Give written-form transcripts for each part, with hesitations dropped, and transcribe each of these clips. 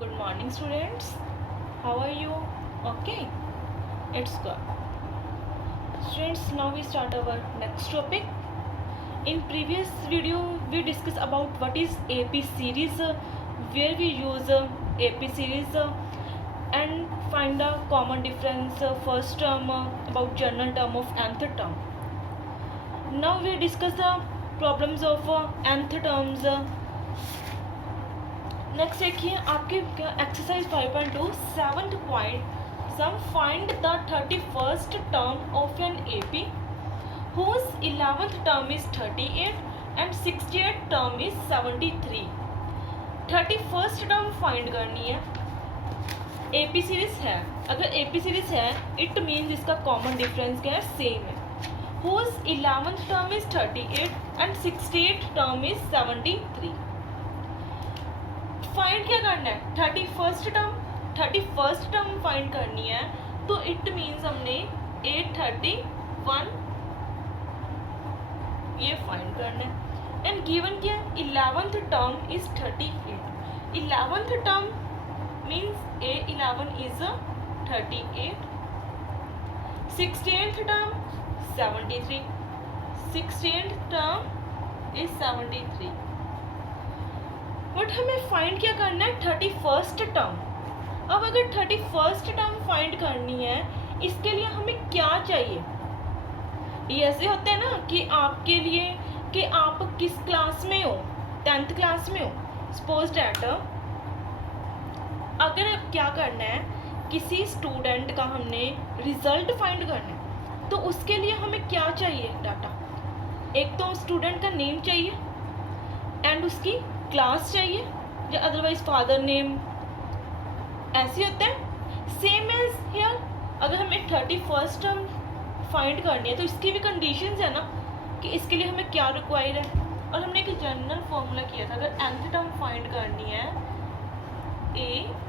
Good morning, students. How are you? Okay, it's good. Students, now we start our next topic. In previous video, we discussed about what is AP series, where we use AP series and find the common difference. First term about general term of nth term. Now we discuss the problems of nth terms. Next देखिए आपके exercise 5.2 seventh point sum find the 31st term of an AP whose 11th term is 38 and 68th term is 73. 31st term find करनी है. AP series है. अगर AP series है it means इसका common difference क्या है, सेम है. whose 11th term is 38 and 68th term is 73. Find क्या करना है, 31st टर्म फाइंड करनी है. तो इट मीन्स हमने 831 ये फाइंड करना है. एंड गिवन क्या है, 11th term is 38. 11th term means A11 is 38. 16th term 73. 16th term is 73. But हमें फाइंड क्या करना है, 31st टर्म. अब अगर 31st टर्म फाइंड करनी है इसके लिए हमें क्या चाहिए. ये ऐसे होता है ना कि आपके लिए कि आप किस क्लास में हो, 10th क्लास में हो. सपोज डैट अगर क्या करना है, किसी स्टूडेंट का हमने रिजल्ट फाइंड करना है तो उसके लिए हमें क्या चाहिए डाटा. एक तो स्टूडेंट का नेम चाहिए एंड उसकी क्लास चाहिए या अदरवाइज फादर नेम. ऐसे होता है. सेम एज हियर अगर हमें 31st टर्म फाइंड करनी है तो इसकी भी कंडीशंस है ना कि इसके लिए हमें क्या रिक्वायर है. और हमने एक जनरल फॉर्मूला किया था, अगर nth टर्म फाइंड करनी है a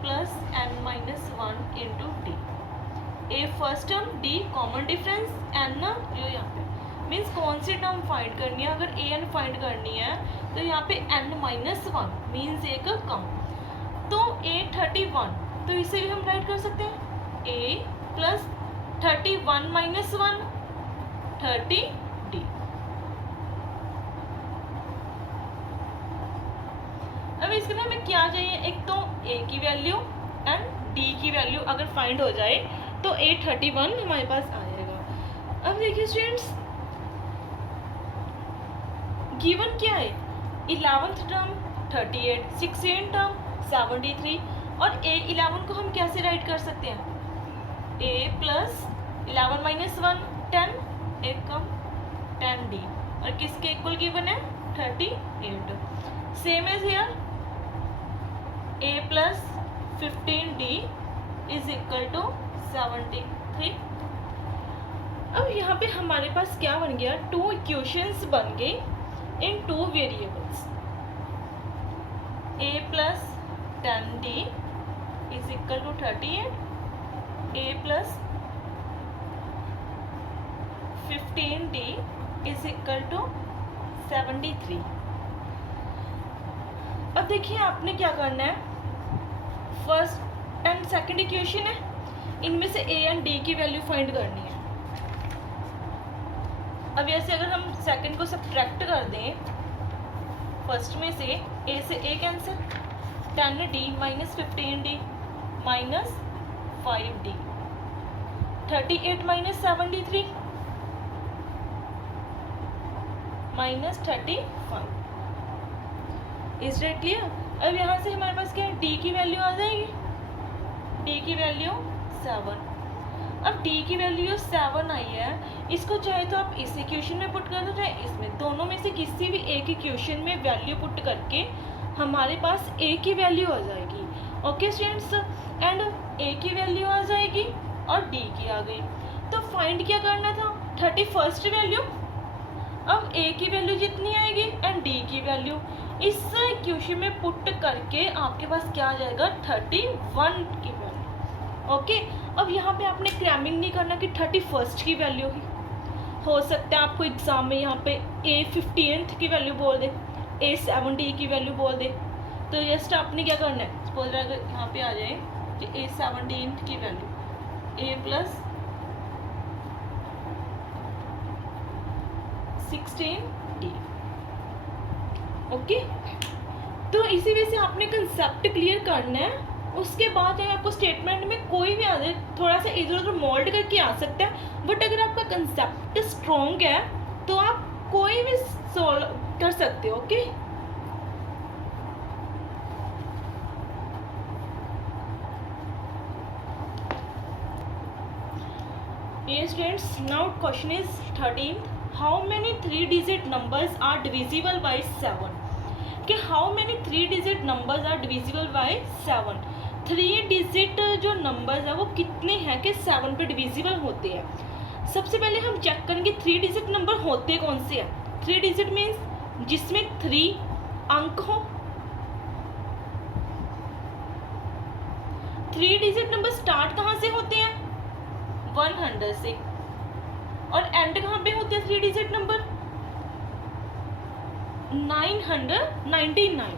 plus n minus 1 into D. A first term, D common difference, n ना जो यहाँ पे मीन्स कौन सी टर्म फाइंड करनी है. अगर ए एन फाइंड करनी है तो यहाँ पे n माइनस 1 मीन्स एक कम. तो A31 तो इसे भी हम राइट कर सकते हैं A प्लस 31 माइनस 1 30 D. अब इसके लिए हमें क्या चाहिए, एक तो A की वैल्यू एंड D की वैल्यू अगर फाइंड हो जाए तो A31 हमारे पास आ जाएगा. अब देखिए स्टूडेंट्स गिवन क्या है, 11th टर्म 38, 16th टर्म 73 और A11 को हम कैसे राइट कर सकते हैं, A प्लस 11 माइनस 1 10 एक कम 10D और किसके इक्वल गिवन है 38. Same as here A plus 15D is equal to 73. अब यहाँ पे हमारे पास क्या बन गया, 2 इक्वेशंस बन गए in 2 variables. A plus 10D is equal to 38. A plus 15D is equal to 73. अब देखिए आपने क्या करना है, फर्स्ट एंड सेकंड इक्वेशन है, इनमें से A एंड D की वैल्यू फाइंड करनी है. अब ऐसे अगर हम सेकंड को सब्ट्रैक्ट कर दें फर्स्ट में से A cancel, 10D minus 15D minus 5D, 38 minus 73 minus 35. Is that clear. अब यहाँ से हमारे पास क्या है, D की वैल्यू आ जाएगी, D की वैल्यू 7. अब D की वैल्यू 7 आई है, इसको चाहे तो आप इस इक्वेशन में पुट कर दो चाहे इसमें, दोनों में से किसी भी एक इक्वेशन में वैल्यू पुट करके हमारे पास A की वैल्यू आ जाएगी. ओके स्टूडेंट्स, एंड A की वैल्यू आ जाएगी और D की आ गई. तो फाइंड क्या करना था, 31st वैल्यू. अब A की वैल्यू जितनी आएगी एंड D की वैल्यू इस इक्वेशन में पुट करके आपके पास क्या आ जाएगा, 31 की वैल्यू. ओके. अब यहाँ पे आपने क्रैमिंग नहीं करना कि 31st की वैल्यू ही हो सकता है आपको एग्जाम में यहाँ पे A15th की वैल्यू बोल दे, A70 की वैल्यू बोल दे. तो जस्ट आपने क्या करना है, सपोज अगर यहाँ पे आ जाए कि A17 की value A plus 16D। Okay, तो इसी वजह से आपने कंसेप्ट क्लियर करना है। उसके बाद चाहे आपको स्टेटमेंट में कोई भी आ जाए, थोड़ा सा इधर उधर मोल्ड करके आ सकता है, बट अगर आपका कंसेप्ट स्ट्रॉन्ग है तो आप कोई भी सोल्व कर सकते हो। Okay, yes students, now question is 13, how many 3-digit numbers are divisible by 7? कि how many 3-digit numbers are divisible by 7? 3-digit जो numbers है वो कितने हैं कि 7 पे डिविजिबल होते हैं। सबसे पहले हम चेक करेंगे 3-digit नंबर होते कौन से हैं। 3-digit मीन्स जिसमें 3 अंक हो। 3-digit नंबर स्टार्ट कहाँ से होते हैं? 100 से, और एंड कहाँ पे होते हैं 3-digit नंबर? 999।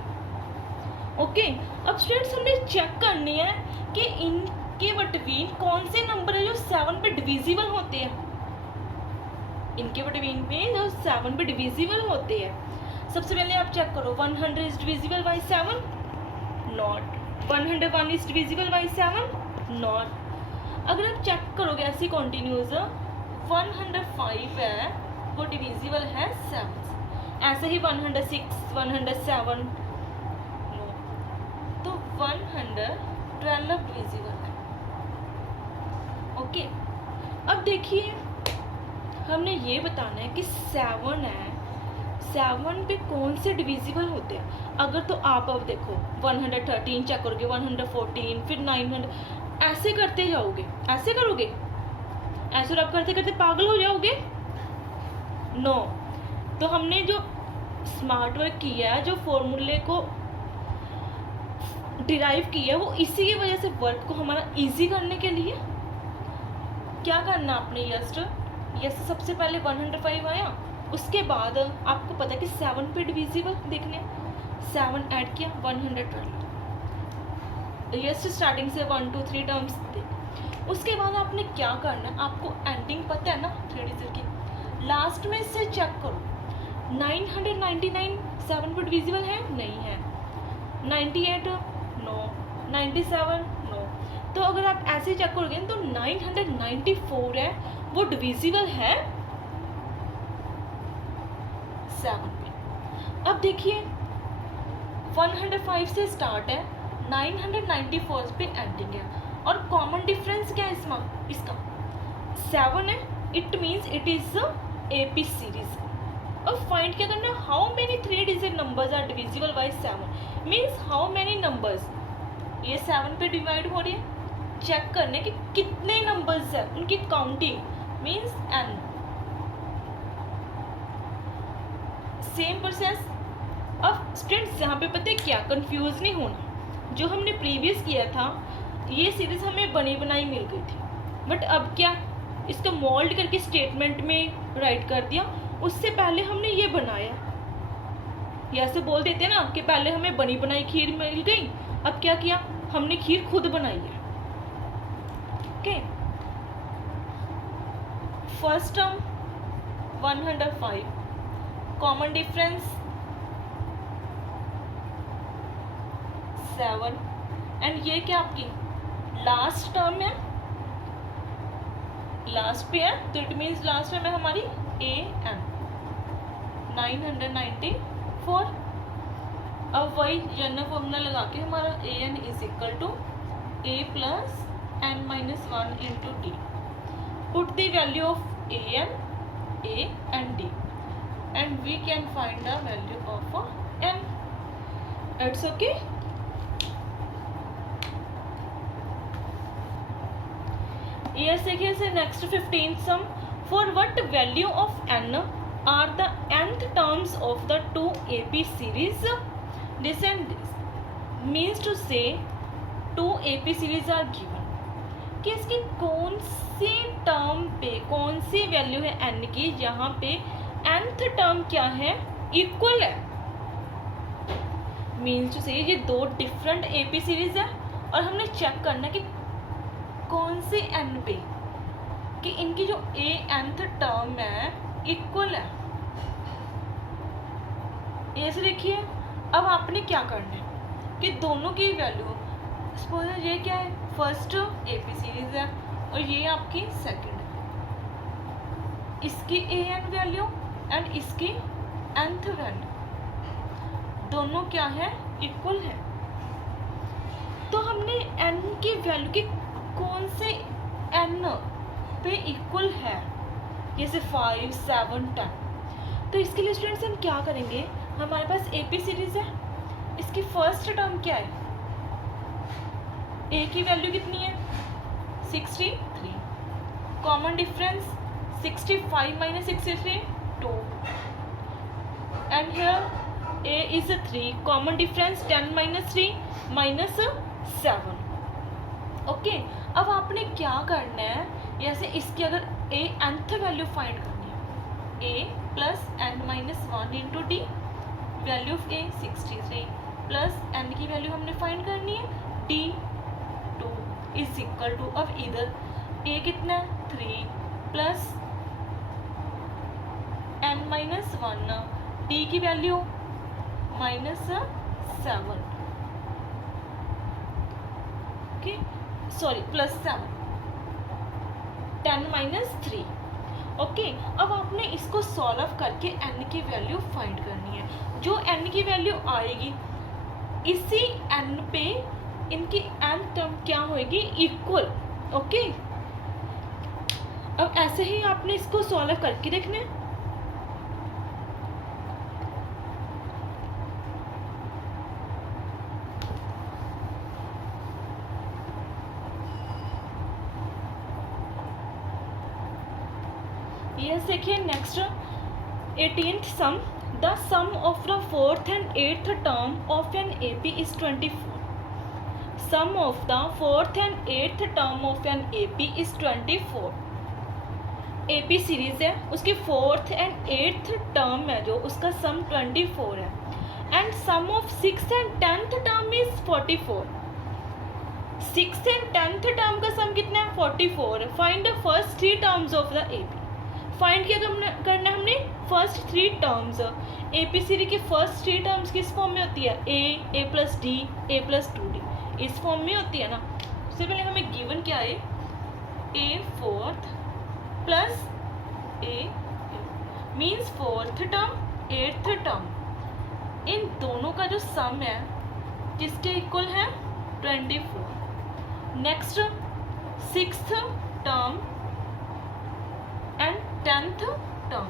ओके, अब स्टूडेंट्स हमने चेक करनी है कि इनके बिटवीन कौन से नंबर है जो 7 पे डिविजिबल होते हैं। इनके बिटवीन में जो 7 पे डिविजिबल होते हैं, सबसे पहले आप चेक करो 100 is divisible by 7, not. 101 is divisible by 7, not. अगर आप चेक करोगे ऐसी कॉन्टिन्यूज 105 है वो डिविजिबल है 7 से, ऐसे ही 106, 107, नो, तो 112 डिविजिबल है। ओके, अब देखिए हमने ये बताना है कि 7 है, 7 पे कौन से डिविजिबल होते हैं। अगर तो आप अब देखो 113 चेक करोगे, 114, फिर 900, ऐसे करते जाओगे, ऐसे करोगे, ऐसे आप करते करते पागल हो जाओगे। नो, तो हमने जो स्मार्ट वर्क किया है, जो फॉर्मूले को डिराइव किया है, वो इसी की वजह से वर्क को हमारा इजी करने के लिए क्या करना आपने, यस सबसे पहले 105 आया, उसके बाद आपको पता है कि 7 पे डिविजिबल देखने, 7 ऐड किया 112, यस स्टार्टिंग से 1 2 3 टर्म्स थे। उसके बाद आपने क्या करना है, आपको एंडिंग पता है ना 3-digit की, लास्ट में से चेक करो 999 7 पे डिविजिबल है, नहीं है। 98 नो, 97 नो। तो अगर आप ऐसे चेक करोगे तो 994 है वो डिविजिबल है 7 पे। अब देखिए 105 से स्टार्ट है, 994 पे एंडिंग है, और कॉमन डिफरेंस क्या है इसका 7 है, it means it is AP series. अब फाइंड क्या करना, how many 3-digit numbers are divisible by 7, means how many numbers ये 7 पे डिवाइड हो रही है, चेक करने कि कितने नंबर्स है, उनकी counting means n। Same process. अब स्टूडेंट्स यहाँ पे पता है क्या, कंफ्यूज नहीं होना, जो हमने प्रीवियस किया था ये सीरीज हमें बनी बनाई मिल गई थी, बट अब क्या इसका मोल्ड करके स्टेटमेंट में राइट कर दिया। उससे पहले हमने ये बनाया, या ऐसे बोल देते हैं ना कि पहले हमें बनी बनाई खीर मिल गई, अब क्या किया हमने खीर खुद बनाई है। Okay, first term 105, common difference 7, and ये क्या आपकी लास्ट टर्म है, लास्ट पे है, तो इट मीन्स लास्ट टर्म है हमारी AM 994। अब वही जनरल फॉर्मूला लगा के हमारा AN is equal to A plus n-1 into D। Put the value of AM, A and D and we can find the value of n. It's okay. Yes, देखिए से next 15th sum, for what value of n are the nth terms of the 2 AP series? This and this means to say 2 AP series are given, कि इसकी कौन सी term पे कौन सी value है n की, जहाँ पे nth टर्म क्या है, इक्वल है। मीन्स टू से ये दो डिफरेंट AP सीरीज है और हमने चेक करना है कि कौन से n पे कि इनकी जो nth टर्म है इक्वल है। ऐसे देखिए, अब आपने क्या करना है कि दोनों की वैल्यू, सपोज ये क्या है, फर्स्ट AP सीरीज है और ये आपकी सेकंड है, इसकी an वैल्यू एंड इसकी nth वैल्यू दोनों क्या है, इक्वल है। तो हमने n की वैल्यू की कौन से n पे इक्वल है, जैसे 5, 7, 10। तो इसके लिए स्टूडेंट्स हम क्या करेंगे, हमारे पास AP सीरीज है, इसकी फर्स्ट टर्म क्या है, a की वैल्यू कितनी है 63, common difference 65 minus 63 2, and here a is 3, common difference 10 minus 3 minus 7। Okay, अब आपने क्या करना है, जैसे इसकी अगर a nth वैल्यू फाइंड करनी है, a plus n minus 1 into D, value of a 63 plus n की वैल्यू हमने फाइंड करनी है d 2 इज इक्वल टू, अब इधर a कितना है 3 प्लस n माइनस 1, d की value minus 7, okay sorry plus 7, 10 minus 3। Okay, अब आपने इसको सॉल्व करके n की वैल्यू फाइंड करनी है। जो n की वैल्यू आएगी इसी n पे इनकी n टर्म क्या होगी, इक्वल। ओके, अब ऐसे ही आपने इसको सॉल्व करके देखना है। यस देखिए, next 18th sum, the sum of the 4th and 8th term of an AP is 24। Sum of the 4th and 8th term of an AP is 24। AP series है, उसकी 4th and 8th टर्म है जो, उसका sum 24 है, and sum of 6th and 10th term is 44। 6th and 10th term का sum कितना है, 44। Find the first 3 terms of the AP। Find किया करना है हमने फर्स्ट 3 टर्म्स। AP सीरीज की फर्स्ट 3 टर्म्स किस फॉर्म में होती है, a plus d, a plus 2d, इस फॉर्म में होती है ना। उससे पहले हमें गिवन क्या है, a 4th plus a means 4th term 8th term, इन दोनों का जो सम है किसके इक्वल है, 24। Next 6th term and 10th term,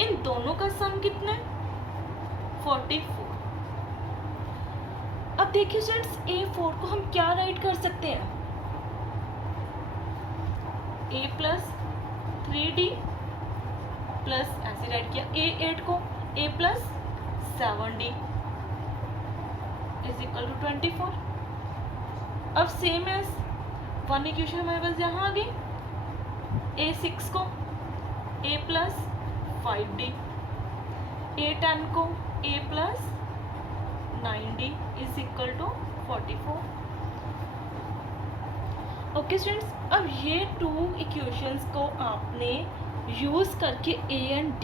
इन दोनों का सम कितना है, 44। अब देखिए स्टूडेंट्स, A4 को हम क्या राइट कर सकते हैं, a प्लस 3d प्लस, ऐसे राइट किया, A8 को a plus 7d is equal to 24। अब सेम एज वन इक्वेशन हमारे पास यहाँ आ गई, A6 को a प्लस 5d, A10 को a plus 9d is equal to 44। Okay students, अब ये 2 इक्वेशंस को आपने यूज करके a एंड